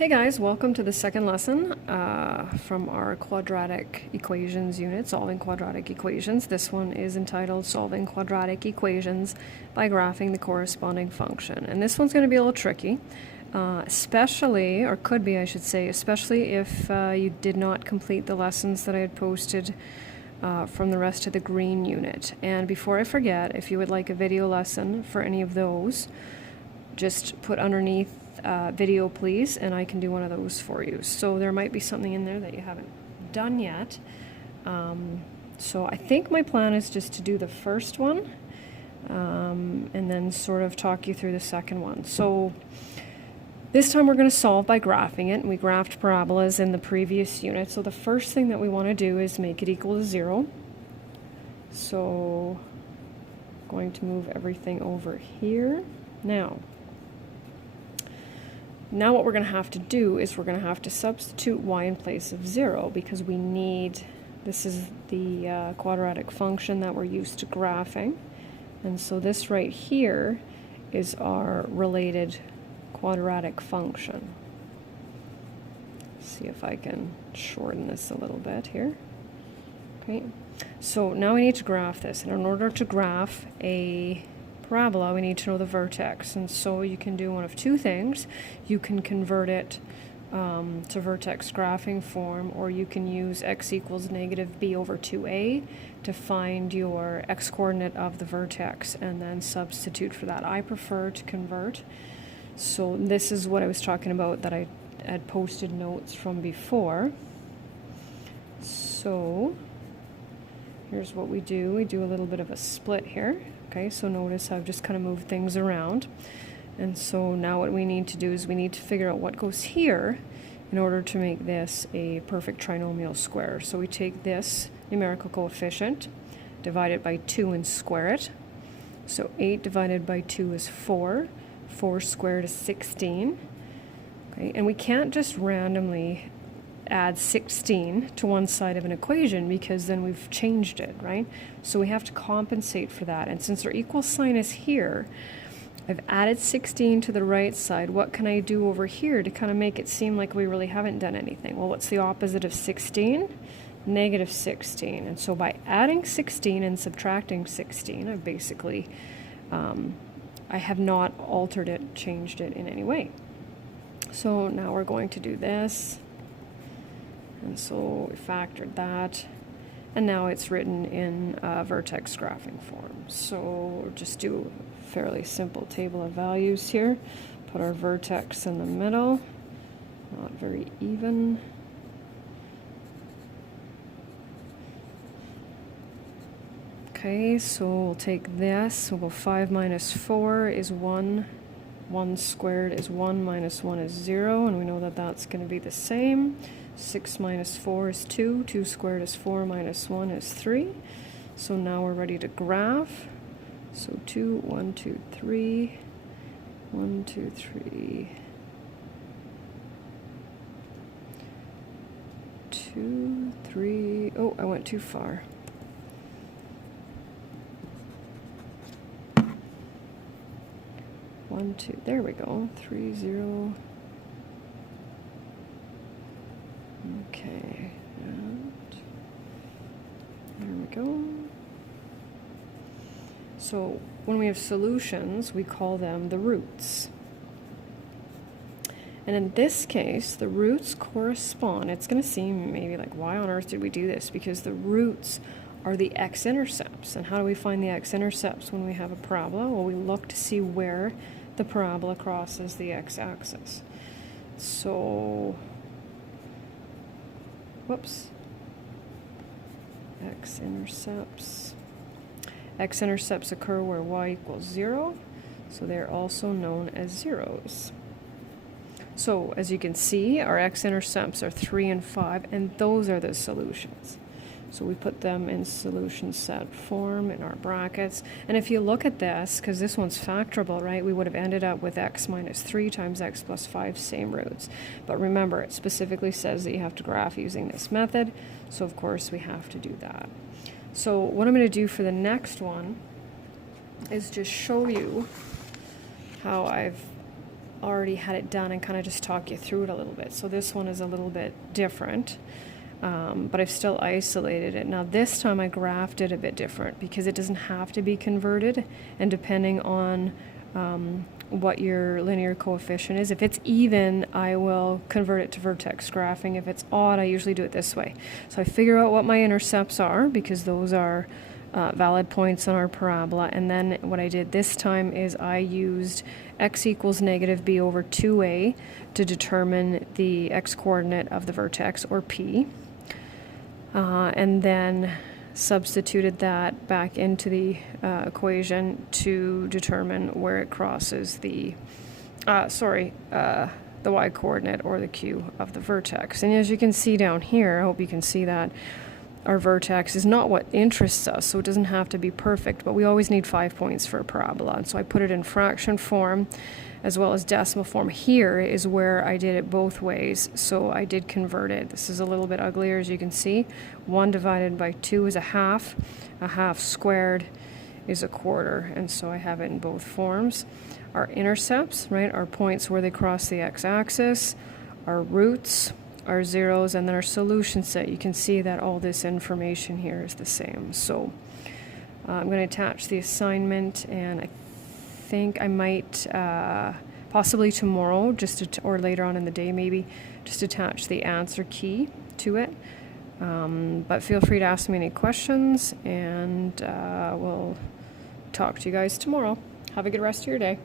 Hey guys, welcome to the second lesson from our quadratic equations unit, solving quadratic equations. This one is entitled Solving Quadratic Equations by Graphing the Corresponding Function. And this one's going to be a little tricky, especially, or could be I should say, especially if you did not complete the lessons that I had posted from the rest of the green unit. And before I forget, if you would like a video lesson for any of those, just put underneath video please, and I can do one of those for you. So there might be something in there that you haven't done yet. So I think my plan is just to do the first one and then sort of talk you through the second one. So this time we're going to solve by graphing it. We graphed parabolas in the previous unit. So the first thing that we want to do is make it equal to 0. So I'm going to move everything over here. Now what we're going to have to do is we're going to have to substitute y in place of 0 because we need, this is the quadratic function that we're used to graphing. And so this right here is our related quadratic function. Let's see if I can shorten this a little bit here. Okay, so now we need to graph this. And in order to graph a parabola, we need to know the vertex, and so you can do one of two things. You can convert it to vertex graphing form, or you can use x equals negative b over 2a to find your x-coordinate of the vertex and then substitute for that. I prefer to convert. So this is what I was talking about that I had posted notes from before. So here's what we do. We do a little bit of a split here. Okay, so notice I've just kind of moved things around. And so now what we need to do is we need to figure out what goes here in order to make this a perfect trinomial square. So we take this numerical coefficient, divide it by 2 and square it. So 8 divided by 2 is 4. 4 squared is 16. Okay, and we can't just randomly add 16 to one side of an equation because then we've changed it, right? So we have to compensate for that. And since our equal sign is here, I've added 16 to the right side. What can I do over here to kind of make it seem like we really haven't done anything? Well, what's the opposite of 16? Negative 16. And so by adding 16 and subtracting 16, I've basically, I have not altered it, changed it in any way. So now we're going to do this. And so we factored that, and now it's written in vertex graphing form. So we'll just do a fairly simple table of values here. Put our vertex in the middle, not very even. Okay, so we'll take this, we'll go 5 minus 4 is 1, 1 squared is 1, minus 1 is 0, and we know that that's going to be the same. 6 minus 4 is 2, 2 squared is 4, minus 1 is 3. So now we're ready to graph. So 2, 1, 2, 3, 1, 2, 3, 2, 3, oh, I went too far. One, two, there we go, 3, 0. Okay, and there we go. So when we have solutions, we call them the roots. And in this case, the roots correspond. It's going to seem maybe like, why on earth did we do this? Because the roots are the x-intercepts. And how do we find the x-intercepts when we have a parabola? Well, we look to see where the parabola crosses the x-axis. So whoops, x-intercepts. X-intercepts occur where y equals 0, so they're also known as zeros. So as you can see, our x-intercepts are 3 and 5, and those are the solutions. So we put them in solution set form in our brackets. And if you look at this, because this one's factorable, right, we would have ended up with x minus 3 times x plus 5, same roots. But remember, it specifically says that you have to graph using this method, so of course we have to do that. So what I'm going to do for the next one is just show you how I've already had it done and kind of just talk you through it a little bit. So this one is a little bit different, but I've still isolated it. Now this time I graphed it a bit different because it doesn't have to be converted, and depending on what your linear coefficient is. If it's even, I will convert it to vertex graphing. If it's odd, I usually do it this way. So I figure out what my intercepts are, because those are valid points on our parabola, and then what I did this time is I used x equals negative b over 2a to determine the x-coordinate of the vertex, or p, and then substituted that back into the equation to determine where it crosses the y-coordinate, or the q, of the vertex. And as you can see down here, I hope you can see that our vertex is not what interests us, so it doesn't have to be perfect, but we always need 5 points for a parabola. And so I put it in fraction form as well as decimal form. Here is where I did it both ways, so I did convert it. This is a little bit uglier, as you can see. 1 divided by 2 is a half squared is a quarter, and so I have it in both forms. Our intercepts, right, are points where they cross the x-axis, our roots, our zeros, and then our solution set. You can see that all this information here is the same. So I'm going to attach the assignment, and I think I might possibly tomorrow, or later on in the day maybe, just attach the answer key to it. But feel free to ask me any questions, and we'll talk to you guys tomorrow. Have a good rest of your day.